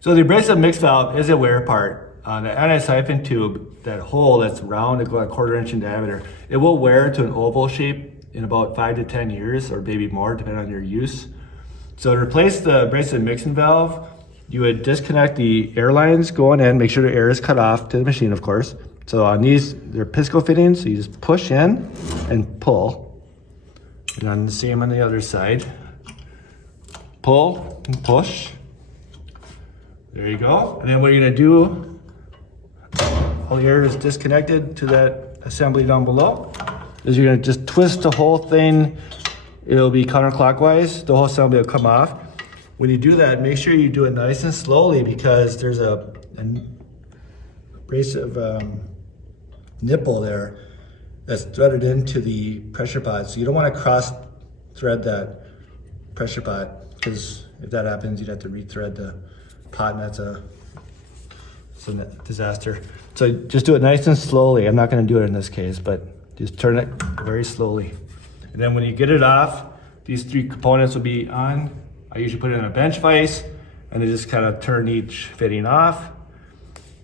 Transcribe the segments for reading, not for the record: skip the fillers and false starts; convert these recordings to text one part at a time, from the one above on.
So the abrasive mix valve is a wear part. The anti-siphon tube, that hole that's round, about a 1/4 inch in diameter, it will wear to an oval shape in about 5 to 10 years, or maybe more, depending on your use. So to replace the abrasive mixing valve, you would disconnect the air lines going in, make sure the air is cut off to the machine, of course. So on these, they're Pisco fittings, so you just push in and pull. And on the same on the other side. Pull and push. There you go. And then what you're gonna do, all the air is disconnected to that assembly down below, is you're gonna just twist the whole thing. It'll be counterclockwise, the whole assembly will come off. When you do that, make sure you do it nice and slowly, because there's a abrasive nipple there that's threaded into the pressure pod. So you don't want to cross thread that pressure pod, because if that happens, you'd have to rethread the pod, and that's a disaster. So just do it nice and slowly. I'm not going to do it in this case, but just turn it very slowly. And then when you get it off, these 3 components will be on. I usually put it in a bench-vise, and then just kind of turn each fitting off.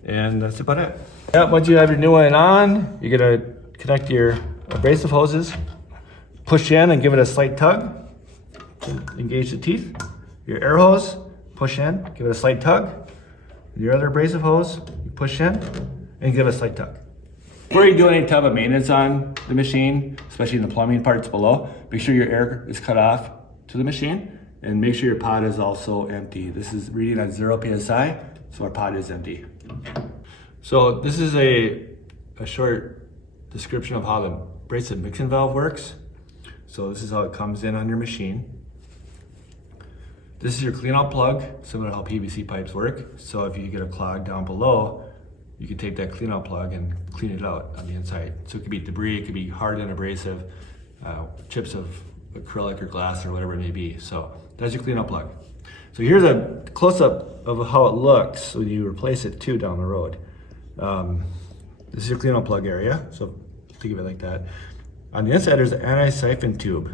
And that's about it. Yeah, once you have your new one on, you're gonna connect your abrasive hoses, push in and give it a slight tug to engage the teeth. Your air hose, push in, give it a slight tug. And your other abrasive hose, you push in and give it a slight tug. Before you do any type of maintenance on the machine, especially in the plumbing parts below, make sure your air is cut off to the machine, and make sure your pod is also empty. This is reading at 0 PSI, so our pod is empty. So this is a short description of how the abrasive mixing valve works. So this is how it comes in on your machine. This is your cleanout plug, similar to how PVC pipes work. So if you get a clog down below, you can take that cleanout plug and clean it out on the inside. So it could be debris, it could be hardened abrasive, chips of acrylic or glass or whatever it may be. So that's your cleanout plug. So here's a close-up of how it looks when you replace it too down the road. This is your cleanout plug area, so think of it like that. On the inside, there's an anti-siphon tube.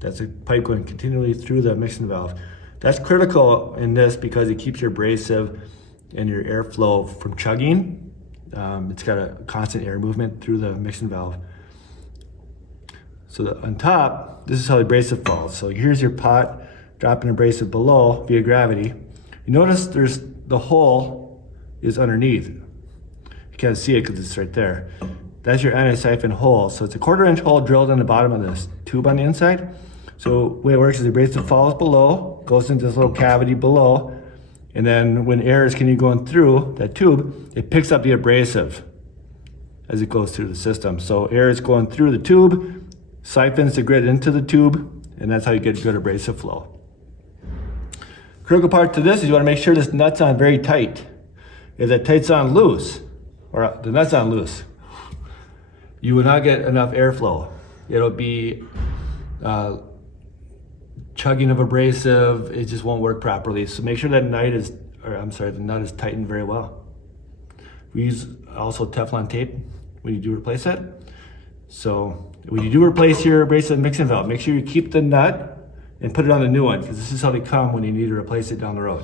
That's a pipe going continually through the mixing valve. That's critical in this because it keeps your abrasive and your airflow from chugging. It's got a constant air movement through the mixing valve. So on top, this is how the abrasive falls. So here's your pot, dropping abrasive below via gravity. You notice there's the hole is underneath. You can't see it because it's right there. That's your anti-siphon hole. So it's a 1/4 inch hole drilled in the bottom of this tube on the inside. So the way it works is the abrasive falls below, goes into this little cavity below, and then when air is going through that tube, it picks up the abrasive as it goes through the system. So air is going through the tube, siphons the grit into the tube, and that's how you get good abrasive flow. Critical part to this is you want to make sure this nut's on very tight. If that tight's on loose, or the nut's on loose, you will not get enough airflow. It'll be chugging of abrasive, it just won't work properly. So make sure that the nut is tightened very well. We use also Teflon tape when you do replace it. So when you do replace your abrasive mixing valve, make sure you keep the nut and put it on the new one, because this is how they come when you need to replace it down the road.